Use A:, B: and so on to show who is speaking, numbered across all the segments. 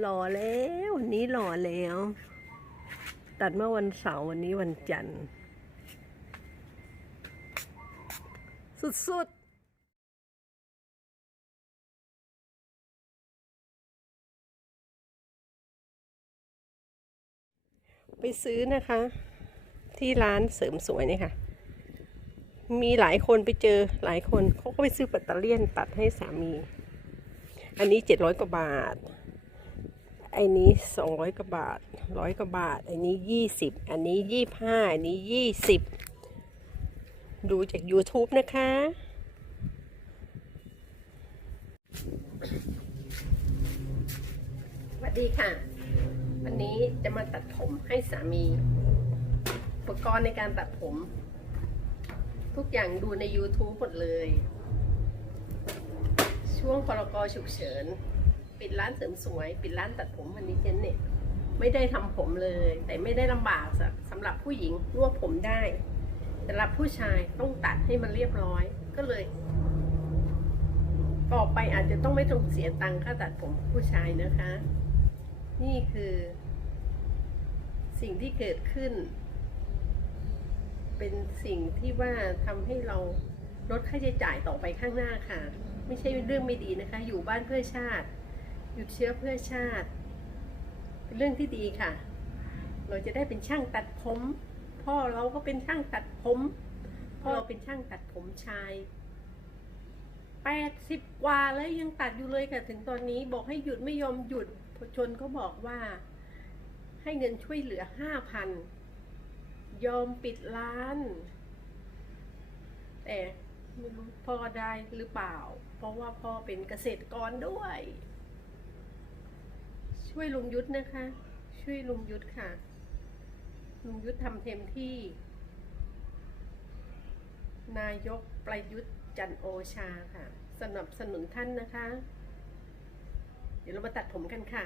A: หล่อแล้ววันนี้หล่อแล้ว ตัดเมื่อวันเสาร์วันนี้วันจันทร์ สุดๆไปซื้อนะคะ ที่ร้านเสริมสวยนี่ค่ะ มีหลายคนไปเจอหลายคนเขาก็ไปซื้อแบตเตอเลียนตัดให้สามี อันนี้เจ็ดร้อยกว่าบาท ไอันนี้สองร้อยกว่าบาทร้อยกว่าบาท อันนี้ยี่สิบอันนี้ยี่ห้าอันนี้ยี่สิบดูจาก YouTube นะคะ สวัสดีค่ะ วันนี้จะมาตัดผมให้สามี อุปกรณ์ในการตัดผม ทุกอย่างดูใน YouTube หมดเลย ช่วงพรกฉุกเฉิน ปิดร้านเสริมสวย ปิดร้านตัดผมวันนี้เจนเนี่ยไม่ได้ทำผมเลย แต่ไม่ได้ลำบากสำสำหรับผู้หญิงรวบผมได้สำหรับผู้ชายต้องตัดให้มันเรียบร้อยก็เลย ต่อไปอาจจะต้องไม่ต้องเสียตังค่าตัดผมผู้ชายนะคะ นี่คือ สิ่งที่เกิดขึ้น เป็นสิ่งที่ว่าทำให้เราลดค่าใช้จ่ายต่อไปข้างหน้าค่ะ ไม่ใช่เรื่องไม่ดีนะคะ อยู่บ้านเพื่อชาติ หยุดเชื้อเพื่อชาติ เป็นเรื่องที่ดีค่ะ เราจะได้เป็นช่างตัดผม พ่อเราก็เป็นช่างตัดผม พ่อเราเป็นช่างตัดผมชายแปดสิบกว่าแล้วยังตัดอยู่เลยค่ะถึงตอนนี้บอกให้หยุดไม่ยอมหยุดจนเขาบอกว่า ให้เงินช่วยเหลือห้าพันยอมปิดร้าน แต่ไม่รู้พ่อได้หรือเปล่า เพราะว่าพ่อเป็นเกษตรกรด้วย ช่วยลุงยุทธนะคะ ช่วยลุงยุทธค่ะ ลุงยุทธทำเต็มที่ นายกประยุทธ์จันโอชาค่ะ สนับสนุนท่านนะคะ เดี๋ยวเรามาตัดผมกันค่ะ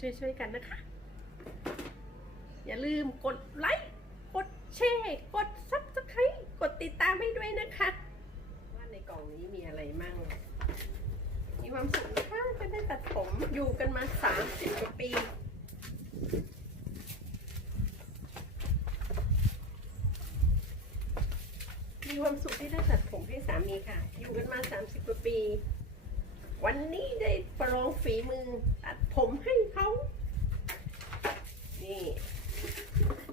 A: ช่วยๆกันนะคะ อย่าลืมกดไลค์กดแชร์กดซับสไครต์กดติดตามให้ด้วยนะคะ ว่าในกล่องนี้มีอะไรมั่ง มีความสุขนะคะจะได้ตัดผมอยู่กันมาสามสิบกว่าปี มีความสุขที่ได้ตัดผมให้สามีค่ะ อยู่กันมาสามสิบกว่าปี วันนี้ได้ประลองฝีมือตัดผมให้เขานี่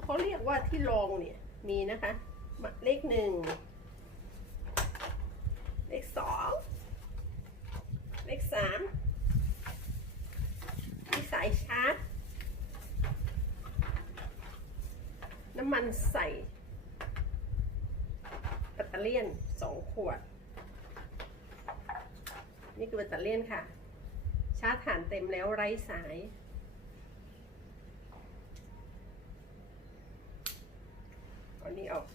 A: เขาเรียกว่าที่รองเนี่ยมีนะคะ เลขหนึ่ง เลขสอง เลขสามมีสายชาร์จ น้ำมันใส่แบตเตอเลี่สองขวด นี่คือแบตเตอเลี่ค่ะ ชาร์จฐานเต็มแล้วไร้สายเอานี้ออก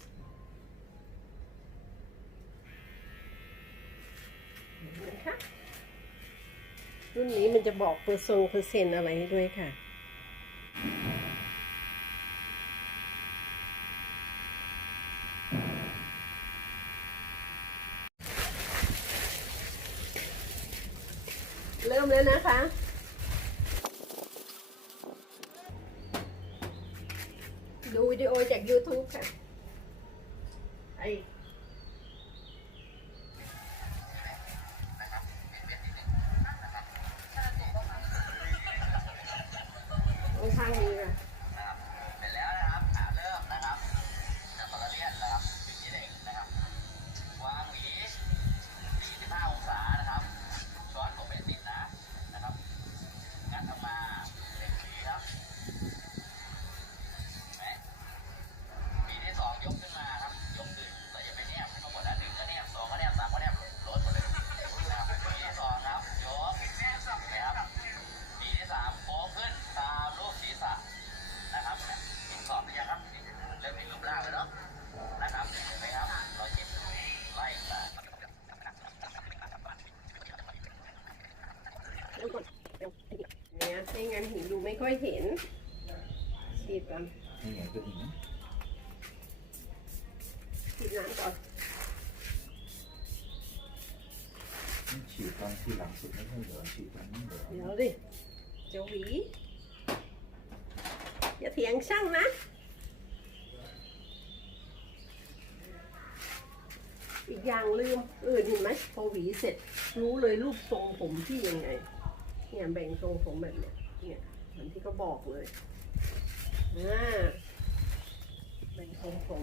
A: นนี้มันจะบอกเปอร์เซ็นต์เปอร์เซ็นต์อะไรให้ด้วยค่ะ เริ่มแล้วนะคะดูวิดีโอจาก YouTube ค่ะไอ
B: เหรอ
A: ฉีด
C: ต
A: อน
C: นี้เหรอเดี๋
A: ยวดิเจ้าหวีอย่าเถียงช่างนะอีกอย่างลืมเออเห็นไหมพอหวีเสร็จ รู้เลยรูปทรงผมที่ยังไง เนี่ยแบ่งทรงผมแบบเนี้ยเนี่ยเหมือนที่เขาบอกเลยอ่าแบ่งทรงผม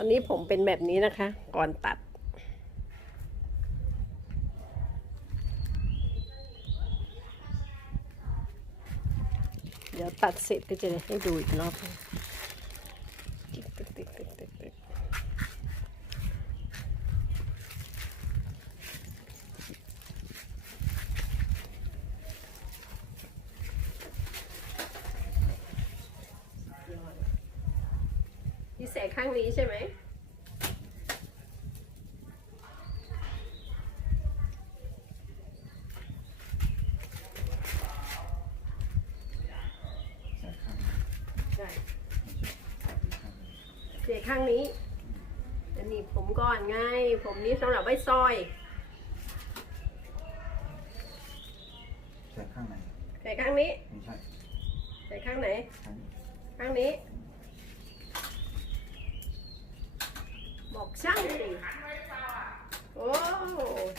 A: ตอนนี้ผมเป็นแบบนี้นะคะ ก่อนตัด เดี๋ยวตัดเสร็จก็จะให้ดูอีกรอบหนึ่งติ๊กติ๊กติ๊กติ๊กติ๊กติ๊กยอดนี่แสกข้างนี้ใช่ไหม
C: ใช่ข้าง
A: ใช่เสีย ข้างนี้ อันนี้ผมก่อนไง ผมนี้สำหรับไว้ซอย
C: ใช่ข้างใน
A: ใส่ข้างนี้
C: ไม่ใช่
A: ใส่ข้างไหน
C: ข้างนี้
A: ข้างนี้ บอกช่างสิโอ้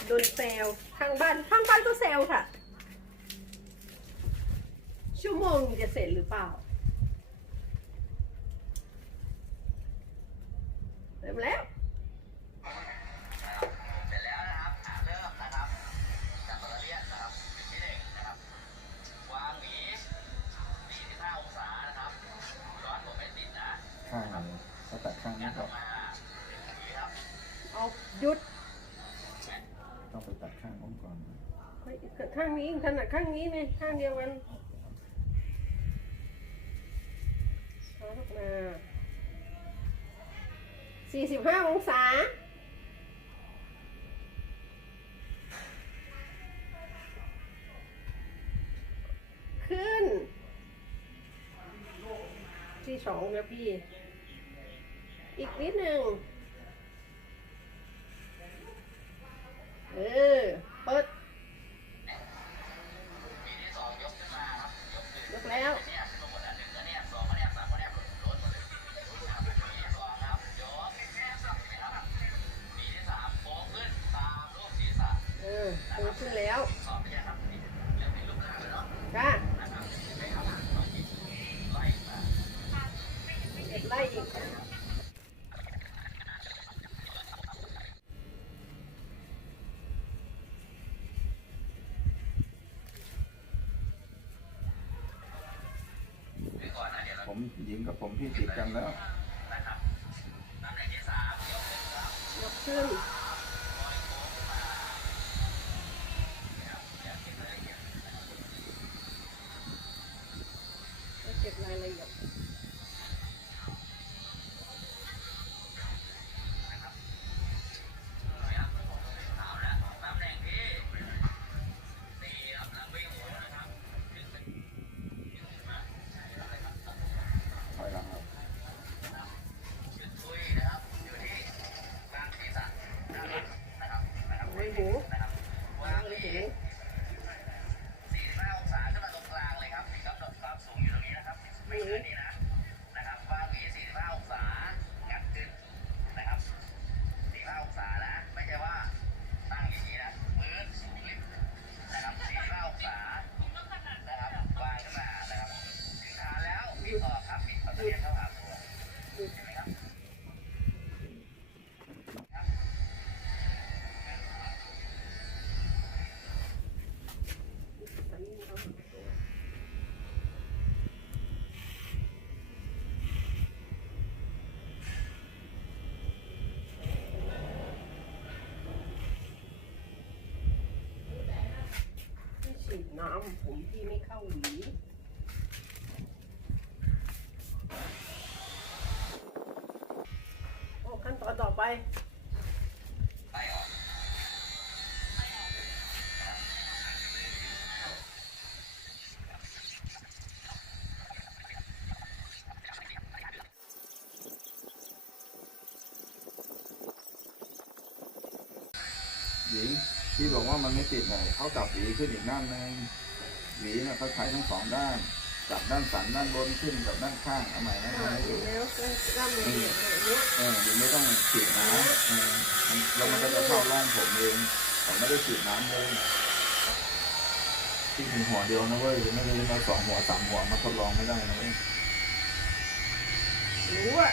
A: โดนแซวข้างบ้านข้างบ้านก็แซวค่ะ ชั่วโมงนึงจะเสร็จหรือเปล่า เริ่ม แล้ว
B: เสร็จแล้วนะครับอะเริ่มนะครับจากตัวเรียนนะครับจุดที่หนึ่งนะครับ วางหวี45องศานะครับร้อนผมไม่ติดนะ
C: ข้างนี้ถ้าตัดข้างนี้
B: งัดอ
C: ก็
B: อกมาหนึ่งหวีครับ
A: เอาหยุด
C: ต้องไปตัดข้างนู้นก่อน
A: เฮ้ยข้างนี้ถนัดข้างนี้เนี่ยข้างเดียวกัน สองนะพี่ อีกนิดหนึ่งเอ
B: อ
A: อ็ดไล่อีก
C: ผมหญิงกับผมพี่ติดกันแล้ว
B: หน่งที่สามยกขึ้น
A: น้ำผมที่ไม่เข้าหวีโอ้ขั้นตอนต่อไป
C: บอกว่ามันไม่ติดไงเขากลับหวีขึ้นอีกด้านหนึงหวีเนี่ยเขาใช้ทั้งสองด้านจับด้านสันด้านบนขึ้นกับด้านข้างเอาใหม่นะ
A: อ่า
C: ให้
A: เห็
C: ดู
A: นแล้วก็ร่ำเรียนแบบเนี้ย
C: เออหวีไม่ต้องฉีดน้ำเออมันแล้วมันก็จะเข้าร่างผมเองผมไม่ได้ฉีดน้ำเลยที่มีหัวเดียวนะเว้ยไม่ได้มาสองหัวสามหัวมาทดลองไม่ได้นะเว้ย
A: รู้อะ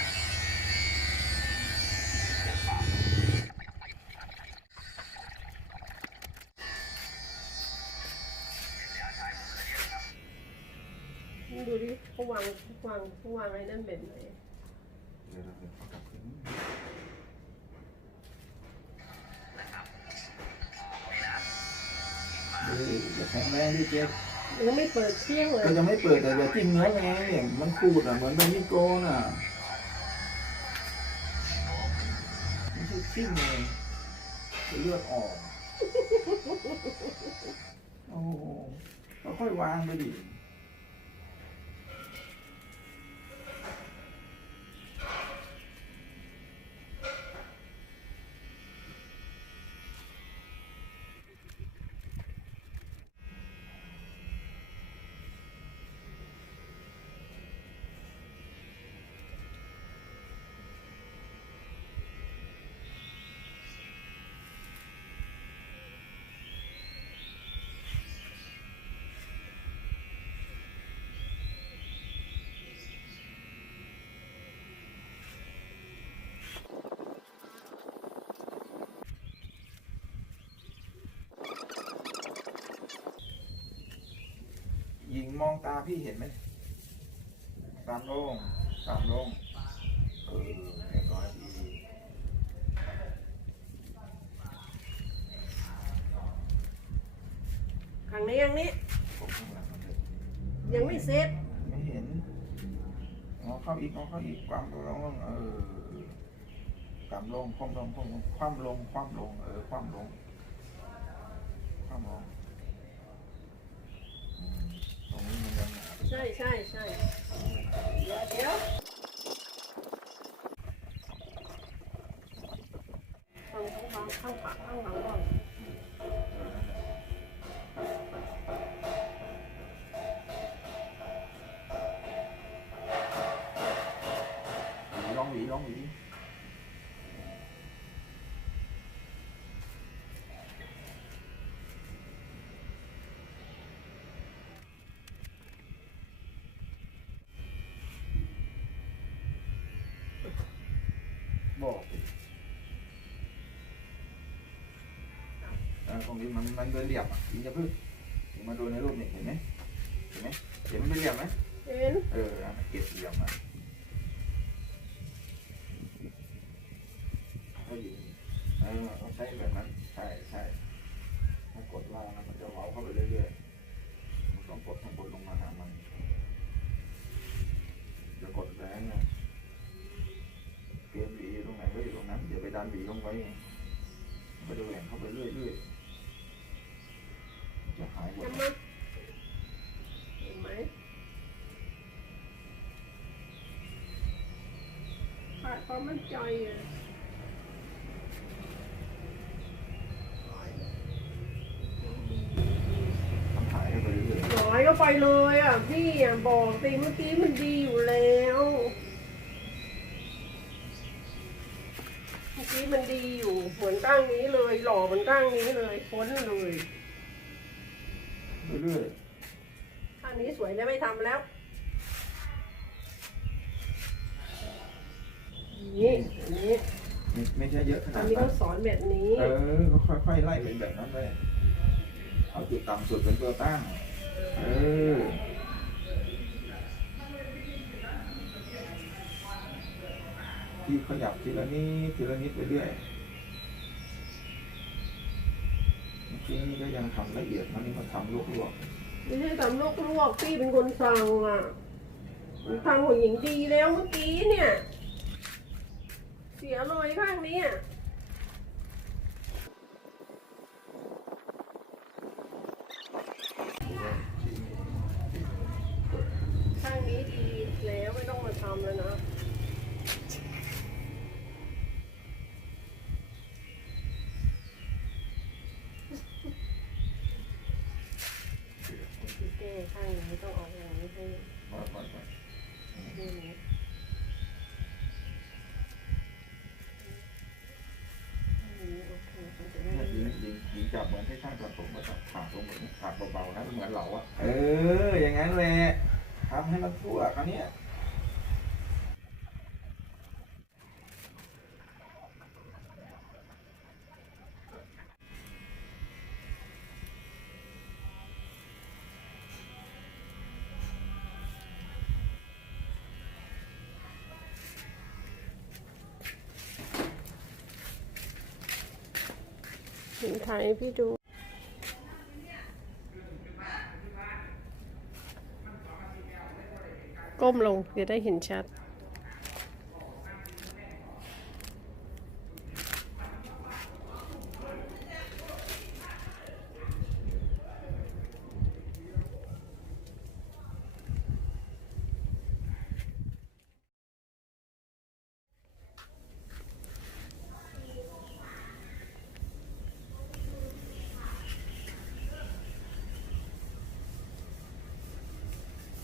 A: าวางเขาวางไอ้นั่นแบบไหน
C: เดี๋ยวเราเดี๋ยวเขากลับคืนเฮ้ยอย่าแข็งแรงดิเจ๊
A: ยังไม่เปิดเครื่องเลย
C: ก็จะไม่เปิดแต่อย่าจิ้มเนื้อไงมันขูดอะเหมือนเป็นมิโกนอะไม่ใช่จิ้มเลยจะเลือดออกโอ้โหก็ค่อยวางไปดิ มองตาพี่เห็นไหมตามลงตามลงเออเรียบร้อยดี
A: ครั้งนี้ยังนี้
C: ผมข้างหลังมันเลย
A: ยังไม่เสร็จ
C: ไม่เห็นงอเข้าอีกงอเข้าอีกความลงเออกำลงคว่ำลงคว่ำลงคว่ำลงคว่ำลงเออคว่ำลงคว่ำลงอืมตรงนี้มันยังหนา
A: ใช่ใช่ใช่เดี๋ยวเดี๋ยวฟังข้างข้างข้างขวาข้างหลังก่อน
C: หวีลองหวีลองหวี บอกสิเออตรงนี้มันมันเป็นเหลี่ยมอะอีกจะพึ่งถึงมาดูในรูปนี่เห็นไหมเห็นไหมเห็นมันเป็นเหลี่ยมไหม
A: เห็น
C: เอออะเก็บเหลี่ยมอะเขาอยู่เออเขาใช้แบบนั้นใช่ใช่ถ้ากดล่างนะมันจะเว้าเข้าไปเรื่อยๆมันต้องกดข้างบนลงมาหามันจะกดแรงนะเกมหวีอยู่ตรงไหนก็อยู่ ตรงนั้นอย่าไปดันหวีลงไว้ไงมันก็จะแหว่งเข้าไปเรื่อยๆจะหายหมด
A: จำมั้ยเห็นไหมขาดความมั่นใจอะ
C: มันหายเข้าไปเรื่อยๆ
A: น้อยก็ไปเลยอะพี่อะบอกสิเมื่อกี้มันดีอยู่แล้วเมื่อกี้มันดีอยู่ เหมือนตั้งนี้เลย หล่อเหมือนตั้งนี้เลยพ้นเลย
C: เรื่อย
A: ข้างนี้สวยแล้วไม่ทำแล้วนี่อันนี้
C: ๆไม่ไม่ใช่เยอะข
A: อั
C: นานด
A: นี้
C: นั้
A: เขา
C: น
A: สอนแบบนี้
C: เออก็ค่อยๆไล่เป็นแบบนั้นเลยเอาจุดต่ำสุดเป็นตัวตั้ง เออที่ขยับทีละนิดทีละนิดไปเรื่อย ที่นี่ก็ยังทำละเอียดมันนี่มาทำลวก
A: ไม่ใช่ทำลวกลวกพี่เป็นคนสั่งอะมันทำของหญิงดีแล้วเมื่อกี้เนี่ย เสียเลยข้างนี้อะข้างนี้ดีแล้วไม่ต้องมาทำแล้วนะ
C: ขัดเบาๆนะเหมือนเราอะเออ อย่างนั้นแหละทำให้มันทั่วคราวเนี้ย
A: ถ่ายให้พี่ดู ก้มลงจะได้เห็นชัด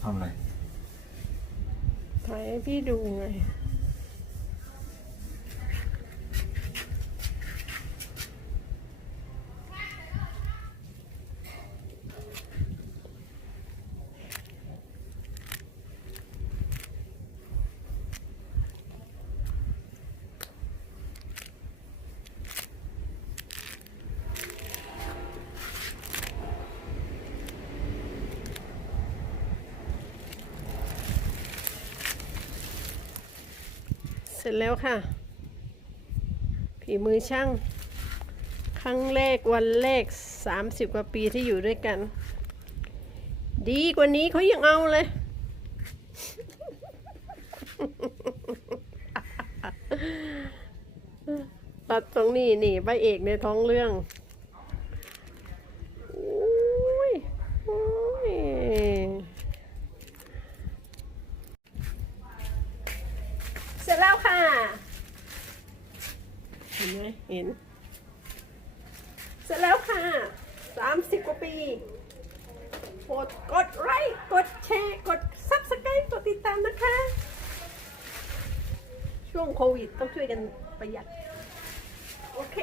C: ทำอะไร
A: ให้พี่ดูไง เสร็จแล้วค่ะผีมือช่าง ครั้งแรกวันแรก 30 กว่าปีที่อยู่ด้วยกัน ดีกว่านี้เขายังเอาเลย ตัดตรงนี้นี่พระเอกในท้องเรื่องอุ้ยอุ้ย เสร็จแล้วค่ะ เห็นไหมเห็น เสร็จแล้วค่ะ สามสิบกว่าปีกดกดไลค์กดแชร์ กดซับสไครต์กดติดตามนะคะ ช่วงโควิดต้องช่วยกัน ประหยัด โอเค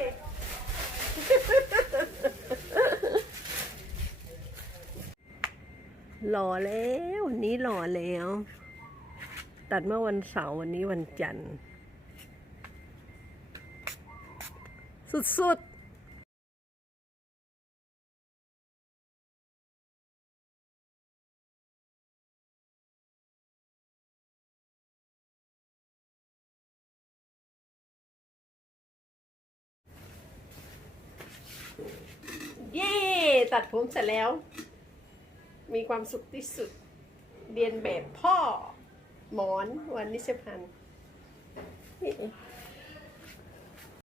A: หล่อแล้ววันนี้หล่อแล้ว ตัดเมื่อวันเสาร์วันนี้วันจันทร์ สุดๆ ตัดผมเสร็จแล้ว มีความสุขที่สุด เรียนแบบพ่อหมอนวันนิชพันธ์นี่